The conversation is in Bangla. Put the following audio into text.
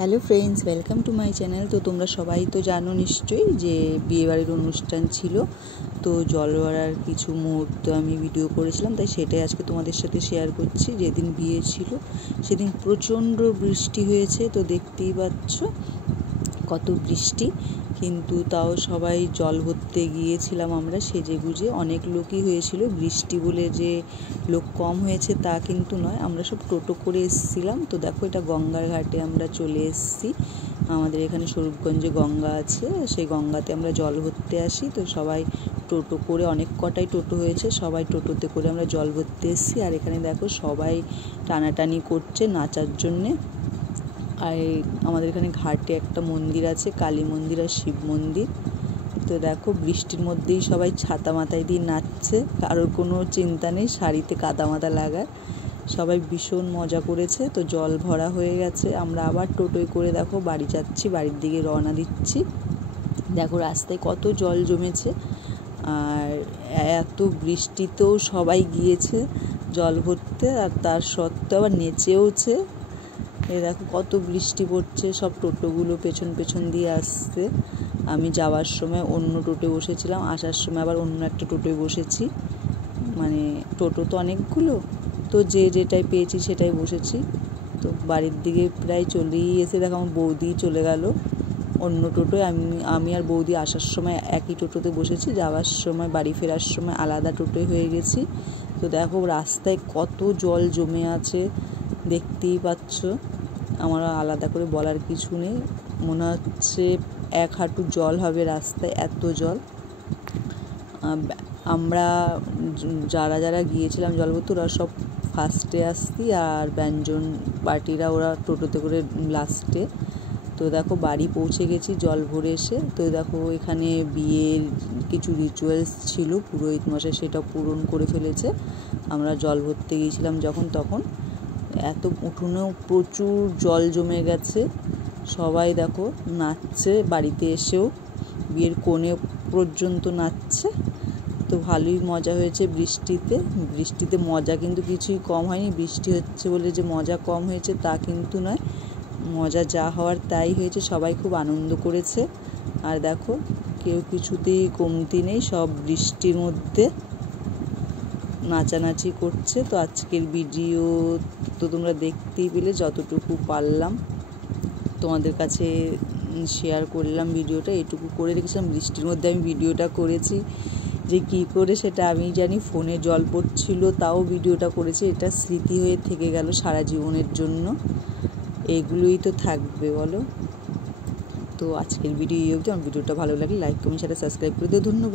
Hello friends, welcome to my channel. তো তোমরা সবাই তো জানো নিশ্চয়ই যে বিয়েবাড়ির অনুষ্ঠান ছিল। তো জল ভরার কিছু মুহূর্ত আমি ভিডিও করেছিলাম, তাই সেটাই আজকে তোমাদের সাথে শেয়ার করছি। যেদিন বিয়ে ছিল সেদিন প্রচণ্ড বৃষ্টি হয়েছে, তো দেখতেই পাচ্ছ কত বৃষ্টি। কিন্তু তাও সবাই জল ভরতে গিয়েছিলাম আমরা সেজেগুজে। অনেক লোকই হয়েছিল, বৃষ্টি বলে যে লোক কম হয়েছে তা কিন্তু নয়। আমরা সব টোটো করে এসেছিলাম। তো দেখো, এটা গঙ্গার ঘাটে আমরা চলে এসেছি। আমাদের এখানে স্বরূপগঞ্জে গঙ্গা আছে, সেই গঙ্গাতে আমরা জল ভরতে আসি। তো সবাই টোটো করে, অনেক কটাই টোটো হয়েছে, সবাই টোটোতে করে আমরা জল ভরতে এসেছি। আর এখানে দেখো সবাই টানাটানি করছে নাচার জন্যে। আর আমাদের এখানে ঘাটে একটা মন্দির আছে, কালী মন্দির আর শিব মন্দির। তো দেখো বৃষ্টির মধ্যেই সবাই ছাতা মাথায় দিয়ে নাচছে, কারোর কোনো চিন্তা নেই শাড়িতে কাদা মাদা লাগার। সবাই ভীষণ মজা করেছে। তো জল ভরা হয়ে গেছে, আমরা আবার টোটোয় করে দেখো বাড়ি যাচ্ছি, বাড়ির দিকে রওনা দিচ্ছি। দেখো রাস্তায় কত জল জমেছে, আর এত বৃষ্টিতেও সবাই গিয়েছে জল ভরতে, আর তার সত্ত্বেও আবার নেচেওছে। এই দেখো কত বৃষ্টি পড়ছে, সব টোটোগুলো পেছন পেছন দিয়ে আসছে। আমি যাওয়ার সময় অন্য টোটোয় বসেছিলাম, আসার সময় আবার অন্য একটা টোটোয় বসেছি। মানে টোটো তো অনেকগুলো, তো যে যেটাই পেয়েছি সেটাই বসেছি। তো বাড়ির দিকে প্রায় চলেই এসে দেখো আমার বৌদি চলে গেল অন্য টোটোয়। আমি আর বৌদি আসার সময় একই টোটোতে বসেছি, যাওয়ার সময় বাড়ি ফেরার সময় আলাদা টোটোয় হয়ে গেছি। তো দেখো রাস্তায় কত জল জমে আছে, দেখতেই পাচ্ছ। আমার আলাদা করে বলার কিছু নেই, মনে হচ্ছে 1 হাঁটু জল হবে রাস্তায়, এত জল। আমরা যারা যারা গিয়েছিলাম জল ভরতে, ওরা সব ফার্স্টে আসছি, আর ব্যঞ্জন পার্টিরা ওরা টোটোতে করে লাস্টে। তো দেখো বাড়ি পৌঁছে গেছি জল ভরে এসে। তো দেখো এখানে বিয়ের কিছু রিচুয়ালস ছিল, পুরোহিত মশাই সেটা পূরণ করে ফেলেছে। আমরা জল ভরতে গিয়েছিলাম যখন, তখন এত উঠোনেও প্রচুর জল জমে গেছে। সবাই দেখো নাচছে, বাড়িতে এসেও বিয়ের কোণে পর্যন্ত নাচছে। তো ভালোই মজা হয়েছে বৃষ্টিতে মজা কিন্তু কিছুই কম হয়নি। বৃষ্টি হচ্ছে বলে যে মজা কম হয়েছে তা কিন্তু নয়, মজা যা হওয়ার তাই হয়েছে। সবাই খুব আনন্দ করেছে। আর দেখো কেউ কিছুতেই কমতি নেই, সব বৃষ্টির মধ্যে নাচানাচি করছে। তো আজকের ভিডিও তো তোমরা দেখতেই পেলে, যতটুকু পারলাম তোমাদের কাছে শেয়ার করলাম। ভিডিওটা এটুকু করে রেখেছিলাম, বৃষ্টির মধ্যে আমি ভিডিওটা করেছি যে কী করে সেটা আমি জানি। ফোনে জল পড়ছিল তাও ভিডিওটা করেছি, এটা স্মৃতি হয়ে থেকে গেল সারা জীবনের জন্য। এগুলোই তো থাকবে বলো। তো আজকের ভিডিও এই অবধি। আমার ভিডিওটা ভালো লাগলে লাইক কমেন্ট শেয়ার সাবস্ক্রাইব করে দিও। ধন্যবাদ।